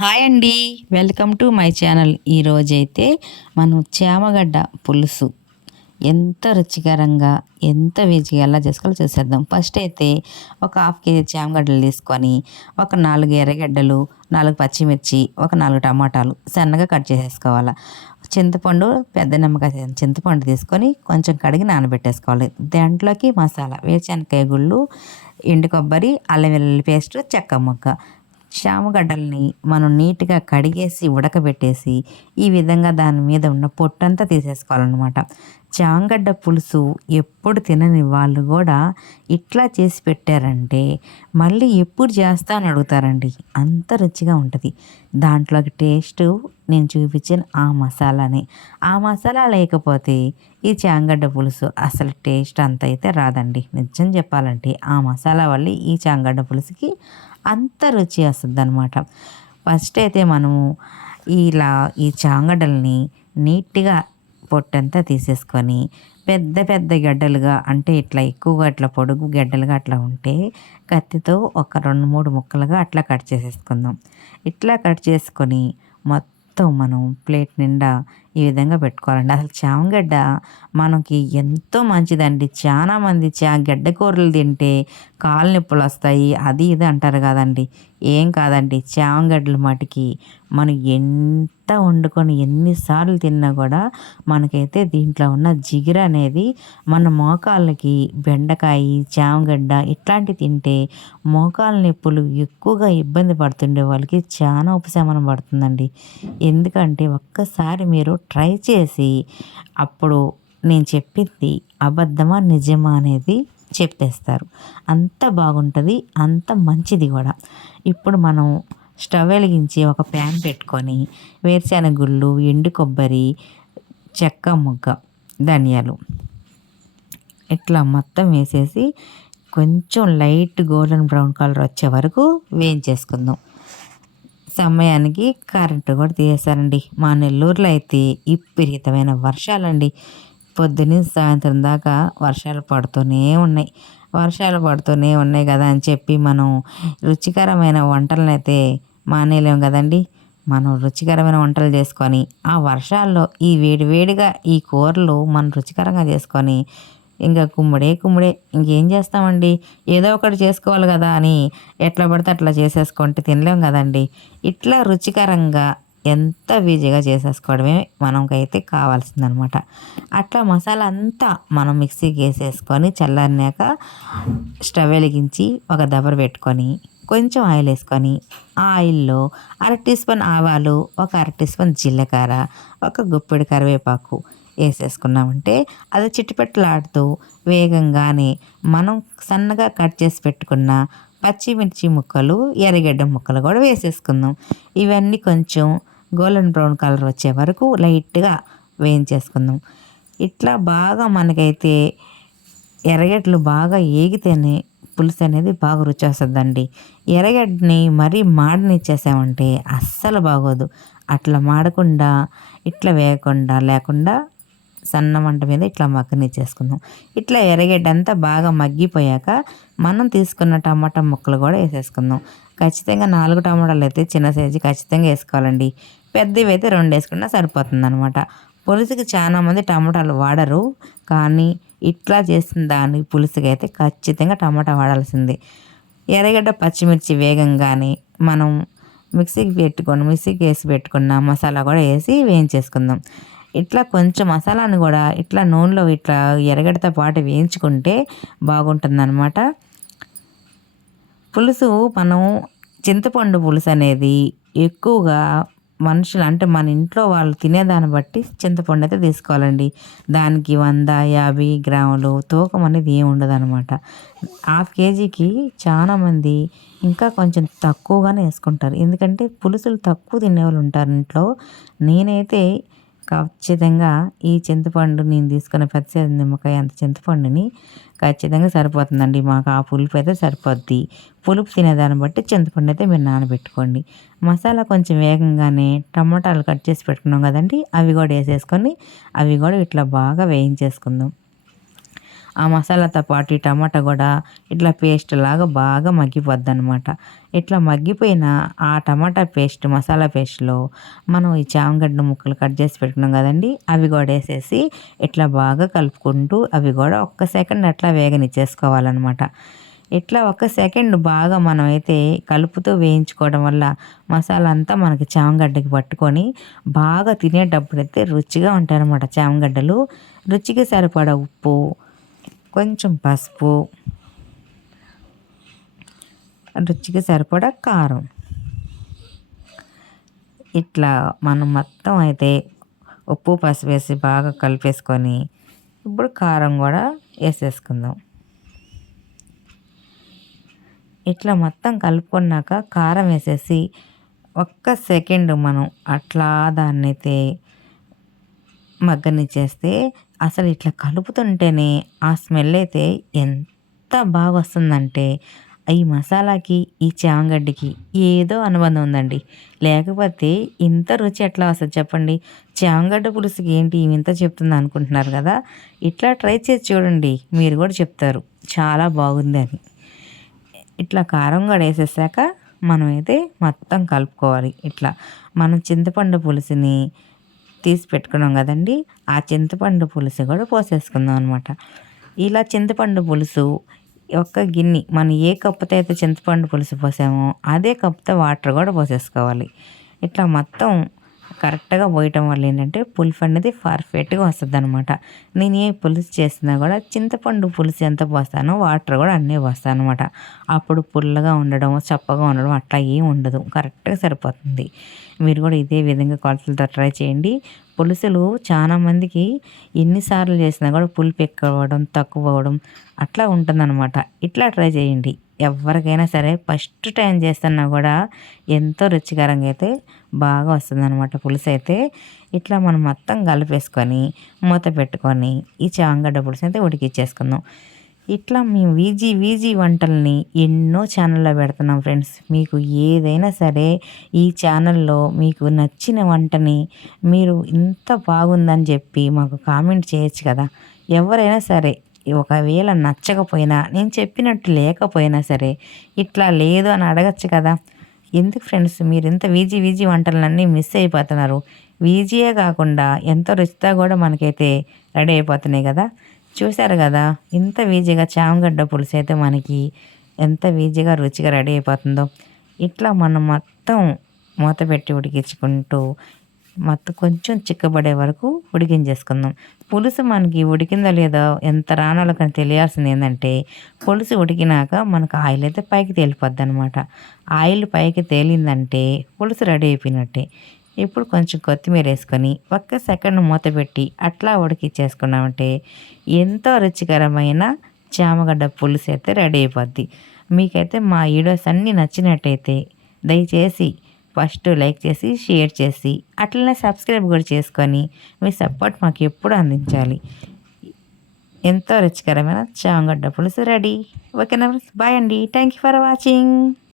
Hi అండి. Welcome to my channel. ఈరోజైతే మనం చేమగడ్డ పులుసు. ఎంత రుచికరంగా ఎంత వేజిగా ఎలా చేసుకోవాలో చేసేద్దాం. ఫస్ట్ అయితే ఒక హాఫ్ కేజీ చేమగడ్డలు తీసుకొని ఒక నాలుగు ఎర్రగడ్డలు నాలుగు పచ్చిమిర్చి ఒక నాలుగు టమాటాలు సన్నగా కట్ చేసేసుకోవాలి. చింతపండు పెద్ద నిమ్మకాయ చింతపండు తీసుకొని కొంచెం కడిగి నానబెట్టేసుకోవాలి. దాంట్లోకి మసాలా వేరుశనకాయ గుళ్ళు ఎండు కొబ్బరి అల్లం వెల్లుల్లి పేస్ట్ చెక్క ముక్క. చామగడ్డల్ని మనం నీట్గా కడిగేసి ఉడకబెట్టేసి ఈ విధంగా దాని మీద ఉన్న పొట్టంతా తీసేసుకోవాలన్నమాట. చామగడ్డ పులుసు ఎప్పుడు తినని వాళ్ళు కూడా ఇట్లా చేసి పెట్టారంటే మళ్ళీ ఎప్పుడు చేస్తా అని అడుగుతారండి. అంత రుచిగా ఉంటుంది. దాంట్లోకి టేస్ట్ నేను చూపించిన ఆ మసాలానే. ఆ మసాలా లేకపోతే ఈ చాంగడ్డ పులుసు అసలు టేస్ట్ అంత అయితే రాదండి. నిజం చెప్పాలంటే ఆ మసాలా వల్ల ఈ చాంగడ్డ పులుసుకి అంత రుచి వస్తుంది అనమాట ఫస్ట్ అయితే మనము ఇలా ఈ చాంగడల్ని నీట్గా పొట్టంతా తీసేసుకొని పెద్ద పెద్ద గడ్డలుగా అంటే ఇట్లా ఎక్కువగా అట్లా పొడుగు గడ్డలుగా అట్లా ఉంటే కత్తితో ఒక రెండు మూడు ముక్కలుగా అట్లా కట్ చేసేసుకుందాం. ఇట్లా కట్ చేసుకొని మొత్తం మనం ప్లేట్ నిండా ఈ విధంగా పెట్టుకోవాలండి. అసలు చామగడ్డ మనకి ఎంతో మంచిదండి. చాలామంది చా గడ్డ కూరలు తింటే కాలు నొప్పులు వస్తాయి. అది ఇది అంటారు కదండి. ఏం కాదండి. చామగడ్డలు మటుకి మనం ఎంత వండుకొని ఎన్నిసార్లు తిన్నా కూడా మనకైతే దీంట్లో ఉన్న జిగిర అనేది మన మోకాళ్ళకి బెండకాయ చామగడ్డ ఇట్లాంటివి తింటే మోకాళ్ళ నొప్పులు ఎక్కువగా ఇబ్బంది పడుతుండే వాళ్ళకి చాలా ఉపశమనం పడుతుందండి. ఎందుకంటే ఒక్కసారి మీరు ట్రై చేసి అప్పుడు నేను చెప్పింది అబద్ధమా నిజమా అనేది చెప్పేస్తారు. అంత బాగుంటుంది అంత మంచిది కూడా. ఇప్పుడు మనం స్టవ్ వెలిగించి ఒక ప్యాన్ పెట్టుకొని వేరుశెనగ గుళ్ళు ఎండు కొబ్బరి చెక్క ముగ్గ ధనియాలు ఇట్లా మొత్తం వేసేసి కొంచెం లైట్ గోల్డెన్ బ్రౌన్ కలర్ వచ్చే వరకు వేయించేసుకుందాం. సమయానికి కరెంటు కూడా తీసేశారండి. మా నెల్లూరులో అయితే విపరీతమైన వర్షాలండి. పొద్దున్నే సాయంత్రం దాకా వర్షాలు పడుతూనే ఉన్నాయి. వర్షాలు పడుతూనే ఉన్నాయి కదా అని చెప్పి మనం రుచికరమైన వంటలను అయితే మానేయలేము కదండి. మనం రుచికరమైన వంటలు చేసుకొని ఆ వర్షాల్లో ఈ వేడి వేడిగా ఈ కూరలు మనం రుచికరంగా చేసుకొని ఇంకా కుమ్ముడే కుమ్ముడే ఇంకేం చేస్తామండి? ఏదో ఒకటి చేసుకోవాలి కదా అని ఎట్లా పడితే అట్లా చేసేసుకుంటే తినలేం కదండి. ఇట్లా రుచికరంగా ఎంత ఈజీగా చేసేసుకోవడమే మనకైతే కావాల్సిందనమాట. అట్లా మసాలా అంతా మనం మిక్సీకి వేసేసుకొని చల్లారినాక స్టవ్ వెలిగించి ఒక దబర పెట్టుకొని కొంచెం ఆయిల్ వేసుకొని ఆ ఆయిల్లో అర టీ స్పూన్ ఆవాలు ఒక అర టీ స్పూన్ జీలకర్ర ఒక గుప్పెడు కరివేపాకు వేసేసుకున్నామంటే అది చిట్టుపెట్టలాడుతూ వేగంగానే మనం సన్నగా కట్ చేసి పెట్టుకున్న పచ్చిమిర్చి ముక్కలు ఎర్రగడ్డ ముక్కలు కూడా వేసేసుకుందాం. ఇవన్నీ కొంచెం గోల్డెన్ బ్రౌన్ కలర్ వచ్చే వరకు లైట్గా వేయించేసుకుందాం. ఇట్లా బాగా మనకైతే ఎర్రగడ్డలు బాగా ఏగితేనే పులుసు అనేది బాగా రుచి వస్తుందండి. ఎర్రగడ్డని మరీ మాడనిచ్చేసామంటే అస్సలు బాగోదు. అట్లా మాడకుండా ఇట్లా వేయకుండా లేకుండా సన్న మంట మీద ఇట్లా మగ్గనిచ్చేసుకుందాం ఇట్లా ఎర్రగడ్డ అంతా బాగా మగ్గిపోయాక మనం తీసుకున్న టమాటా ముక్కలు కూడా వేసేసుకుందాం. ఖచ్చితంగా నాలుగు టమాటాలు అయితే చిన్న సైజు ఖచ్చితంగా వేసుకోవాలండి. పెద్దవి అయితే రెండు వేసుకున్నా సరిపోతుంది అనమాట పులుసుకి చాలామంది టమాటాలు వాడరు కానీ ఇట్లా చేసిన దాని పులుసుకి అయితే ఖచ్చితంగా టమాటా వాడాల్సింది. ఎర్రగడ్డ పచ్చిమిర్చి వేగంగానే మనం మిక్సీకి పెట్టుకొని మిక్సీకి వేసి పెట్టుకున్న మసాలా కూడా వేసి వేయించేసుకుందాం. ఇట్లా కొంచెం మసాలాను కూడా ఇట్లా నూనెలో ఇట్లా ఎరగడతో పాటు వేయించుకుంటే బాగుంటుందన్నమాట. పులుసు మనం చింతపండు పులుసు అనేది ఎక్కువగా మనుషులు అంటే మన ఇంట్లో వాళ్ళు తినేదాన్ని బట్టి చింతపండు అయితే తీసుకోవాలండి. దానికి వంద యాభై గ్రాములు తూకం అనేది ఏమి ఉండదు అనమాట హాఫ్ కేజీకి చాలామంది ఇంకా కొంచెం తక్కువగానే వేసుకుంటారు. ఎందుకంటే పులుసులు తక్కువ తినేవాళ్ళు ఉంటారు ఇంట్లో. నేనైతే ఖచ్చితంగా ఈ చింతపండు నేను తీసుకున్న పెద్ద నిమ్మకాయ అంత చింతపండుని ఖచ్చితంగా సరిపోతుందండి. మాకు ఆ పులుపు అయితే సరిపోద్ది. పులుపు తినేదాన్ని బట్టి చింతపండు అయితే మీరు నానబెట్టుకోండి. మసాలా కొంచెం వేగంగానే టమాటాలు కట్ చేసి పెట్టుకున్నాం కదండి అవి కూడా వేసేసుకొని అవి కూడా ఇట్లా బాగా వేయించేసుకుందాం. ఆ మసాలాతో పాటు ఈ టమాటా కూడా ఇట్లా పేస్ట్ లాగా బాగా మగ్గిపోద్ది అనమాట ఇట్లా మగ్గిపోయిన ఆ టమాటా పేస్ట్ మసాలా పేస్ట్లో మనం ఈ చామగడ్డ ముక్కలు కట్ చేసి పెట్టుకున్నాం కదండి అవి కూడా వేసేసి ఇట్లా బాగా కలుపుకుంటూ అవి కూడా ఒక్క సెకండ్ అట్లా వేగనిచ్చేసుకోవాలన్నమాట. ఇట్లా ఒక సెకండ్ బాగా మనం అయితే కలుపుతూ వేయించుకోవడం వల్ల మసాలా అంతా మనకి చామగడ్డకి పట్టుకొని బాగా తినేటప్పుడైతే రుచిగా ఉంటాయన్నమాట చామగడ్డలు. రుచికి సరిపడా ఉప్పు కొంచెం పసుపు రుచికి సరిపడా కారం. ఇట్లా మనం మొత్తం అయితే ఉప్పు పసుపు వేసి బాగా కలిపేసుకొని ఇప్పుడు కారం కూడా వేసేసుకుందాం. ఇట్లా మొత్తం కలుపుకున్నాక కారం వేసేసి ఒక్క సెకండ్ మనం అట్లా దాన్నైతే మగ్గనిచ్చేస్తే అసలు ఇట్లా కలుపుతుంటేనే ఆ స్మెల్ అయితే ఎంత బాగా వస్తుందంటే ఈ మసాలాకి ఈ చామగడ్డకి ఏదో అనుబంధం ఉందండి. లేకపోతే ఇంత రుచి ఎట్లా వస్తుంది చెప్పండి? చామగడ్డ పులుసుకి ఏంటి ఇంత చెప్తుంది అనుకుంటున్నారు కదా? ఇట్లా ట్రై చేసి చూడండి మీరు కూడా చెప్తారు. చాలా బాగుంది అని. ఇట్లా కారం కూడా వేసేసాక మనం అయితే మొత్తం కలుపుకోవాలి. ఇట్లా మనం చింతపండు పులుసుని తీసి పెట్టుకున్నాం కదండి. ఆ చింతపండు పులుసు కూడా పోసేసుకుందాం అనమాట ఇలా చింతపండు పులుసు ఒక్క గిన్నె మనం ఏ కప్పుతో అయితే చింతపండు పులుసు పోసామో అదే కప్పుతో వాటర్ కూడా పోసేసుకోవాలి. ఇట్లా మొత్తం కరెక్ట్గా పోయటం వల్ల ఏంటంటే పులుపు అనేది పర్ఫెక్ట్గా వస్తుంది అనమాట నేను ఏ పులుసు చేసినా కూడా చింతపండు పులుసు ఎంత పోస్తానో వాటర్ కూడా అన్నీ పోస్తాను అనమాట అప్పుడు పుల్లగా ఉండడం చప్పగా ఉండడం అట్లా ఏం ఉండదు. కరెక్ట్గా సరిపోతుంది. మీరు కూడా ఇదే విధంగా కొలతలతో ట్రై చేయండి. పులుసులు చాలా మందికి ఎన్నిసార్లు చేసినా కూడా పులుపు ఎక్కువ అవ్వడం తక్కువ అవ్వడం అట్లా ఉంటుందన్నమాట. ఇట్లా ట్రై చేయండి. ఎవరికైనా సరే ఫస్ట్ టైం చేస్తున్నా కూడా ఎంతో రుచికరంగా అయితే బాగా వస్తుందన్నమాట పులుసు అయితే ఇట్లా మనం మొత్తం కలిపేసుకొని మూత పెట్టుకొని ఈ చాంగడ్డ పులుసు అయితే ఉడికిచ్చేసుకుందాం. ఇట్లా మేము వీజీ వీజీ వంటల్ని ఎన్నో ఛానల్లో పెడుతున్నాం ఫ్రెండ్స్. మీకు ఏదైనా సరే ఈ ఛానల్లో మీకు నచ్చిన వంటని మీరు ఇంత బాగుందని చెప్పి మాకు కామెంట్ చేయొచ్చు కదా. ఎవరైనా సరే ఒకవేళ నచ్చకపోయినా నేను చెప్పినట్టు లేకపోయినా సరే ఇట్లా లేదు అని అడగచ్చు కదా. ఎందుకు ఫ్రెండ్స్ మీరు ఇంత వీజీ వీజీ వంటలన్నీ మిస్ అయిపోతున్నారు? వీజీయే కాకుండా ఎంతో రుచితో కూడా మనకైతే రెడీ అయిపోతున్నాయి కదా. చూశారు కదా ఇంత వీజీగా చామగడ్డ పులుసు అయితే మనకి ఎంత వీజీగా రుచిగా రెడీ అయిపోతుందో. ఇట్లా మనం మొత్తం మూత పెట్టి ఉడికించుకుంటూ మొత్తం కొంచెం చిక్కబడే వరకు ఉడికించేసుకుందాం. పులుసు మనకి ఉడికిందో లేదో ఎంత రానాలో కానీ తెలియాల్సింది ఏంటంటే పులుసు ఉడికినాక మనకు ఆయిల్ అయితే పైకి తేలిపోద్ది అనమాట ఆయిల్ పైకి తేలిందంటే పులుసు రెడీ అయిపోయినట్టే. ఇప్పుడు కొంచెం కొత్తిమీర వేసుకొని ఒక్క సెకండ్ మూత పెట్టి అట్లా ఉడికిచ్చేసుకున్నామంటే ఎంతో రుచికరమైన చామగడ్డ పులుసు అయితే రెడీ అయిపోద్ది. మీకైతే మా వీడియోస్ అన్నీ నచ్చినట్టయితే దయచేసి ఫస్ట్ లైక్ చేసి షేర్ చేసి అట్లనే సబ్స్క్రైబ్ కూడా చేసుకొని మీ సపోర్ట్ మాకు ఎప్పుడు అందించాలి. ఎంతో రుచికరమైన చామగడ్డ పులుసు రెడీ. ఓకేనా బాయ్ అండి. Thank you for watching.